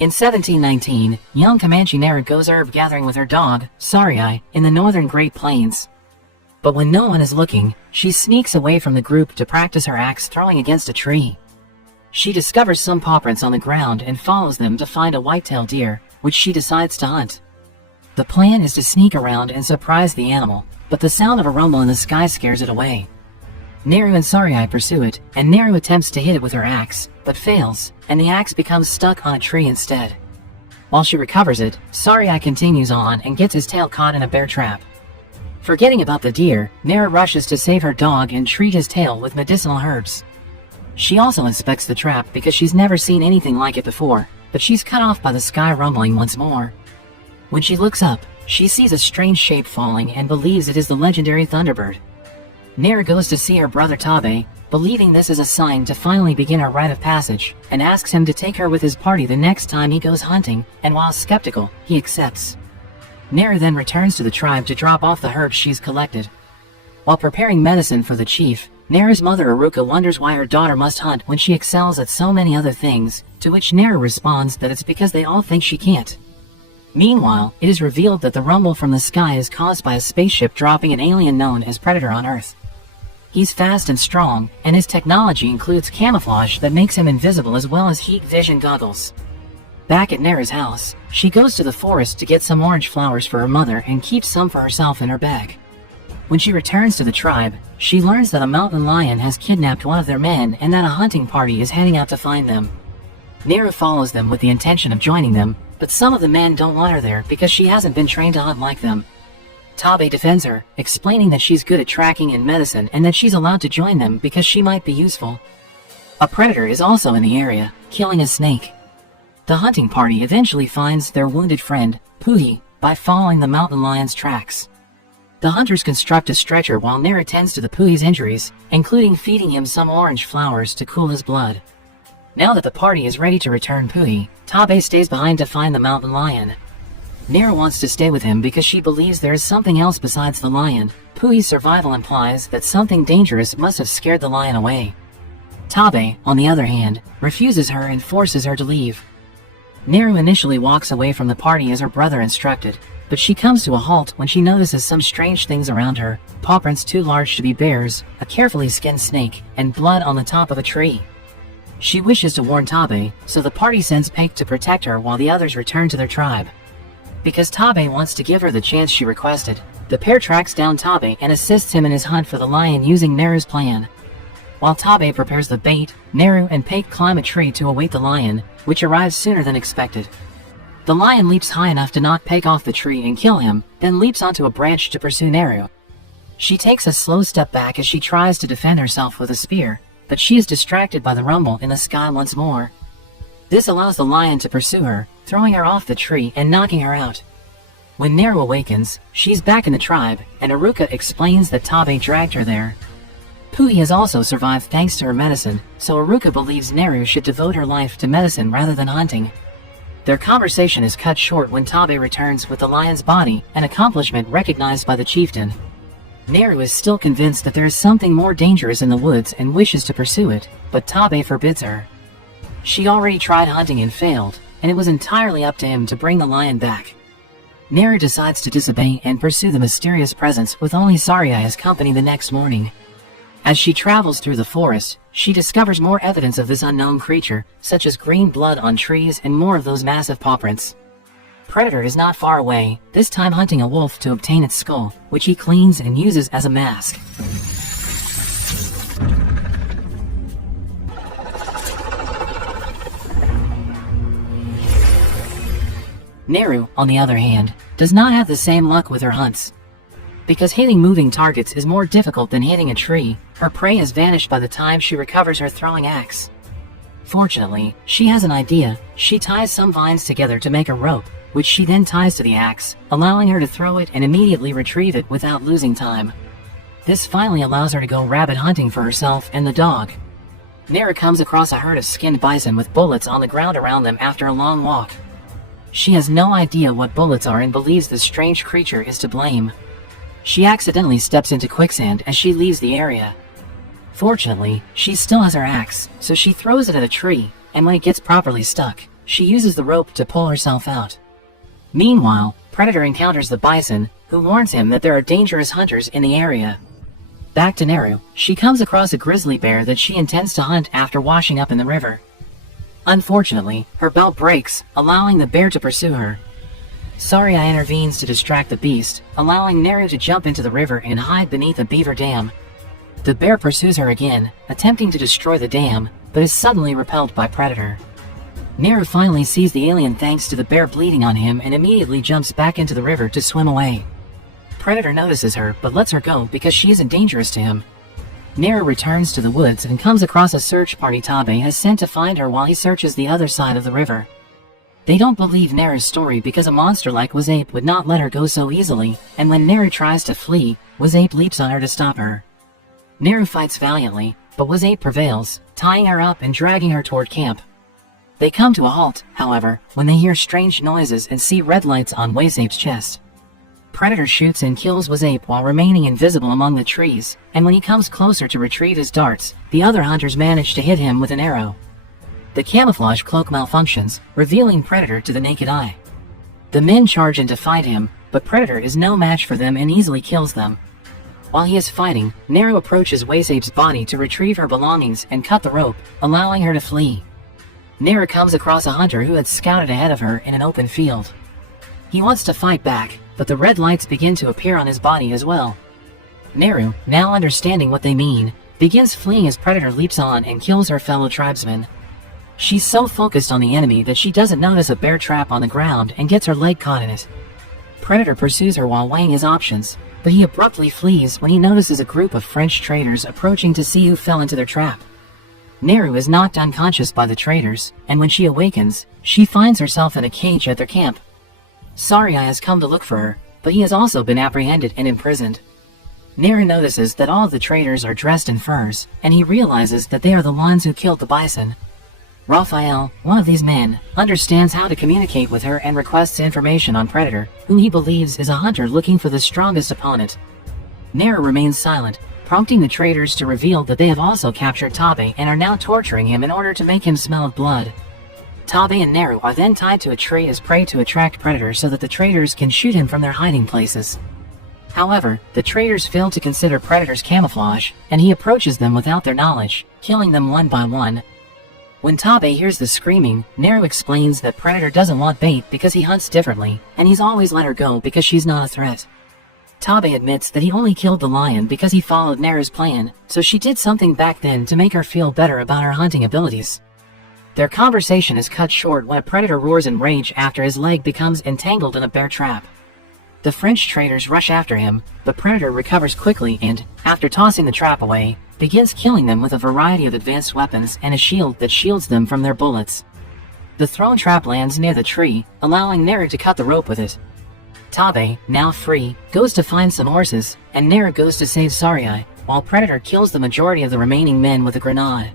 In 1719, young Comanche Nera goes herb gathering with her dog, Sarai, in the northern Great Plains. But when no one is looking, she sneaks away from the group to practice her axe throwing against a tree. She discovers some paw prints on the ground and follows them to find a white-tailed deer, which she decides to hunt. The plan is to sneak around and surprise the animal, but the sound of a rumble in the sky scares it away. Neru and Sarai pursue it, and Neru attempts to hit it with her axe, but fails, and the axe becomes stuck on a tree instead. While she recovers it, Sarai continues on and gets his tail caught in a bear trap. Forgetting about the deer, Neru rushes to save her dog and treat his tail with medicinal herbs. She also inspects the trap because she's never seen anything like it before, but she's cut off by the sky rumbling once more. When she looks up, she sees a strange shape falling and believes it is the legendary Thunderbird. Neru goes to see her brother Tabe, believing this is a sign to finally begin her rite of passage, and asks him to take her with his party the next time he goes hunting, and while skeptical, he accepts. Neru then returns to the tribe to drop off the herbs she's collected. While preparing medicine for the chief, Neru's mother Aruka wonders why her daughter must hunt when she excels at so many other things, to which Neru responds that it's because they all think she can't. Meanwhile, it is revealed that the rumble from the sky is caused by a spaceship dropping an alien known as Predator on Earth. He's fast and strong, and his technology includes camouflage that makes him invisible as well as heat vision goggles. Back at Neru's house, she goes to the forest to get some orange flowers for her mother and keeps some for herself in her bag. When she returns to the tribe, she learns that a mountain lion has kidnapped one of their men and that a hunting party is heading out to find them. Neru follows them with the intention of joining them, but some of the men don't want her there because she hasn't been trained to hunt like them. Tabe defends her, explaining that she's good at tracking and medicine and that she's allowed to join them because she might be useful. A predator is also in the area, killing a snake. The hunting party eventually finds their wounded friend, Puhi, by following the mountain lion's tracks. The hunters construct a stretcher while Neru tends to the Puhi's injuries, including feeding him some orange flowers to cool his blood. Now that the party is ready to return Puhi, Tabe stays behind to find the mountain lion. Neru wants to stay with him because she believes there is something else besides the lion. Puhi's survival implies that something dangerous must have scared the lion away. Tabe, on the other hand, refuses her and forces her to leave. Neru initially walks away from the party as her brother instructed, but she comes to a halt when she notices some strange things around her: paw prints too large to be bears, a carefully skinned snake, and blood on the top of a tree. She wishes to warn Tabe, so the party sends Pake to protect her while the others return to their tribe. Because Tabe wants to give her the chance she requested, the pair tracks down Tabe and assists him in his hunt for the lion using Neru's plan. While Tabe prepares the bait, Neru and Pake climb a tree to await the lion, which arrives sooner than expected. The lion leaps high enough to knock Pake off the tree and kill him, then leaps onto a branch to pursue Neru. She takes a slow step back as she tries to defend herself with a spear, but she is distracted by the rumble in the sky once more. This allows the lion to pursue her, throwing her off the tree and knocking her out. When Neru awakens, she's back in the tribe, and Aruka explains that Tabe dragged her there. Puhi has also survived thanks to her medicine, so Aruka believes Neru should devote her life to medicine rather than hunting. Their conversation is cut short when Tabe returns with the lion's body, an accomplishment recognized by the chieftain. Neru is still convinced that there is something more dangerous in the woods and wishes to pursue it, but Tabe forbids her. She already tried hunting and failed, and it was entirely up to him to bring the lion back. Neru decides to disobey and pursue the mysterious presence with only Sarai as company the next morning. As she travels through the forest, she discovers more evidence of this unknown creature, such as green blood on trees and more of those massive paw prints. Predator is not far away, this time hunting a wolf to obtain its skull, which he cleans and uses as a mask. Neru, on the other hand, does not have the same luck with her hunts. Because hitting moving targets is more difficult than hitting a tree, her prey has vanished by the time she recovers her throwing axe. Fortunately, she has an idea. She ties some vines together to make a rope, which she then ties to the axe, allowing her to throw it and immediately retrieve it without losing time. This finally allows her to go rabbit hunting for herself and the dog. Neru comes across a herd of skinned bison with bullets on the ground around them after a long walk. She has no idea what bullets are and believes the strange creature is to blame. She accidentally steps into quicksand as she leaves the area. Fortunately, she still has her axe, so she throws it at a tree, and when it gets properly stuck, she uses the rope to pull herself out. Meanwhile, Predator encounters the bison, who warns him that there are dangerous hunters in the area. Back to Neru, she comes across a grizzly bear that she intends to hunt after washing up in the river. Unfortunately, her belt breaks, allowing the bear to pursue her. Sarai intervenes to distract the beast, allowing Neru to jump into the river and hide beneath a beaver dam. The bear pursues her again, attempting to destroy the dam, but is suddenly repelled by Predator. Neru finally sees the alien thanks to the bear bleeding on him and immediately jumps back into the river to swim away. Predator notices her but lets her go because she isn't dangerous to him. Neru returns to the woods and comes across a search party Tabe has sent to find her while he searches the other side of the river. They don't believe Neru's story because a monster like Wazape would not let her go so easily, and when Neru tries to flee, Wazape leaps on her to stop her. Neru fights valiantly, but Wazape prevails, tying her up and dragging her toward camp. They come to a halt, however, when they hear strange noises and see red lights on Wazape's chest. Predator shoots and kills Wazape while remaining invisible among the trees, and when he comes closer to retrieve his darts, the other hunters manage to hit him with an arrow. The camouflage cloak malfunctions, revealing Predator to the naked eye. The men charge in to fight him, but Predator is no match for them and easily kills them. While he is fighting, Neru approaches Wazape's body to retrieve her belongings and cut the rope, allowing her to flee. Neru comes across a hunter who had scouted ahead of her in an open field. He wants to fight back, but the red lights begin to appear on his body as well. Neru, now understanding what they mean, begins fleeing as Predator leaps on and kills her fellow tribesmen. She's so focused on the enemy that she doesn't notice a bear trap on the ground and gets her leg caught in it. Predator pursues her while weighing his options, but he abruptly flees when he notices a group of French traders approaching to see who fell into their trap. Neru is knocked unconscious by the traders, and when she awakens, she finds herself in a cage at their camp. Sarai has come to look for her, but he has also been apprehended and imprisoned. Neru notices that all of the traders are dressed in furs, and he realizes that they are the ones who killed the bison. Raphael, one of these men, understands how to communicate with her and requests information on Predator, whom he believes is a hunter looking for the strongest opponent. Neru remains silent, prompting the traders to reveal that they have also captured Tabe and are now torturing him in order to make him smell of blood. Tabe and Neru are then tied to a tree as prey to attract Predator so that the traders can shoot him from their hiding places. However, the traders fail to consider Predator's camouflage, and he approaches them without their knowledge, killing them one by one. When Tabe hears the screaming, Neru explains that Predator doesn't want bait because he hunts differently, and he's always let her go because she's not a threat. Tabe admits that he only killed the lion because he followed Neru's plan, so she did something back then to make her feel better about her hunting abilities. Their conversation is cut short when a Predator roars in rage after his leg becomes entangled in a bear trap. The French traders rush after him, but Predator recovers quickly and, after tossing the trap away, begins killing them with a variety of advanced weapons and a shield that shields them from their bullets. The thrown trap lands near the tree, allowing Neru to cut the rope with it. Tabe, now free, goes to find some horses, and Neru goes to save Sarai, while Predator kills the majority of the remaining men with a grenade.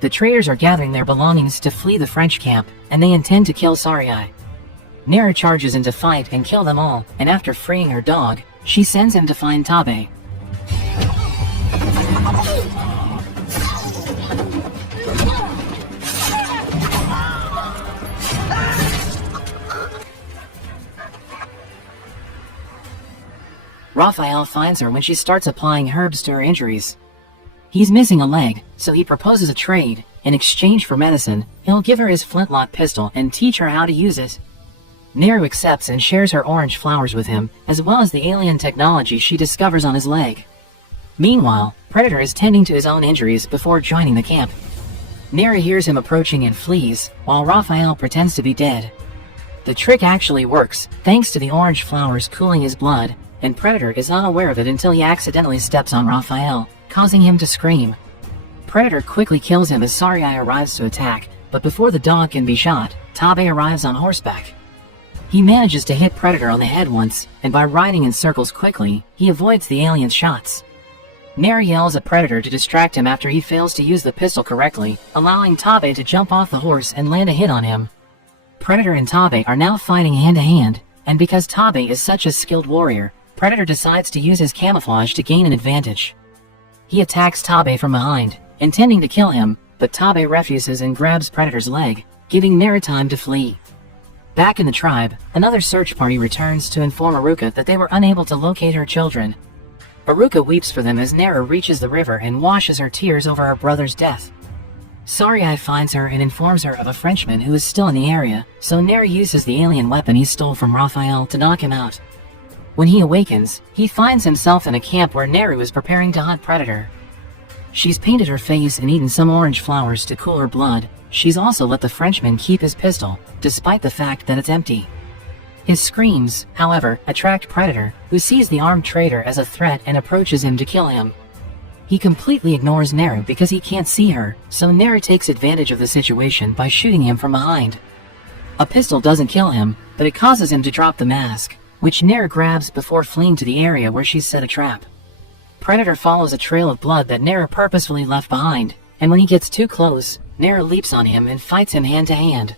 The traders are gathering their belongings to flee the French camp, and they intend to kill Sarai. Neru charges in to fight and kill them all, and after freeing her dog, she sends him to find Tabe. Raphael finds her when she starts applying herbs to her injuries. He's missing a leg, so he proposes a trade. In exchange for medicine, he'll give her his flintlock pistol and teach her how to use it. Neru accepts and shares her orange flowers with him, as well as the alien technology she discovers on his leg. Meanwhile, Predator is tending to his own injuries before joining the camp. Neru hears him approaching and flees, while Raphael pretends to be dead. The trick actually works, thanks to the orange flowers cooling his blood, and Predator is unaware of it until he accidentally steps on Raphael, causing him to scream. Predator quickly kills him as Sarai arrives to attack, but before the dog can be shot, Tabe arrives on horseback. He manages to hit Predator on the head once, and by riding in circles quickly, he avoids the alien's shots. Neru yells at Predator to distract him after he fails to use the pistol correctly, allowing Tabe to jump off the horse and land a hit on him. Predator and Tabe are now fighting hand-to-hand, and because Tabe is such a skilled warrior, Predator decides to use his camouflage to gain an advantage. He attacks Tabe from behind, intending to kill him, but Tabe refuses and grabs Predator's leg, giving Nera time to flee. Back in the tribe, another search party returns to inform Aruka that they were unable to locate her children. Aruka weeps for them as Nera reaches the river and washes her tears over her brother's death. Sarai finds her and informs her of a Frenchman who is still in the area, so Nera uses the alien weapon he stole from Raphael to knock him out. When he awakens, he finds himself in a camp where Nera is preparing to hunt Predator. She's painted her face and eaten some orange flowers to cool her blood. She's also let the Frenchman keep his pistol, despite the fact that it's empty. His screams, however, attract Predator, who sees the armed traitor as a threat and approaches him to kill him. He completely ignores Nera because he can't see her, so Nera takes advantage of the situation by shooting him from behind. A pistol doesn't kill him, but it causes him to drop the mask, which Nera grabs before fleeing to the area where she's set a trap. Predator follows a trail of blood that Nera purposefully left behind, and when he gets too close, Nera leaps on him and fights him hand to hand.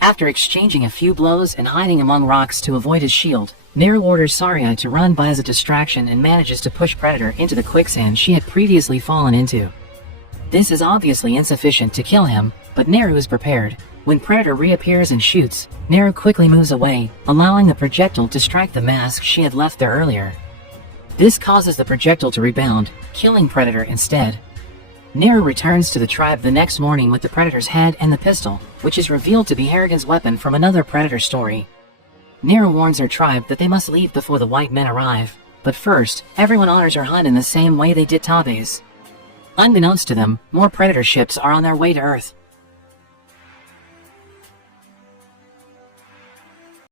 After exchanging a few blows and hiding among rocks to avoid his shield, Nera orders Sarai to run by as a distraction and manages to push Predator into the quicksand she had previously fallen into. This is obviously insufficient to kill him, but Nera is prepared. When Predator reappears and shoots, Nera quickly moves away, allowing the projectile to strike the mask she had left there earlier. This causes the projectile to rebound, killing Predator instead. Nera returns to the tribe the next morning with the Predator's head and the pistol, which is revealed to be Harrigan's weapon from another Predator story. Nera warns her tribe that they must leave before the white men arrive, but first, everyone honors her hunt in the same way they did Tabe's. Unbeknownst to them, more Predator ships are on their way to Earth.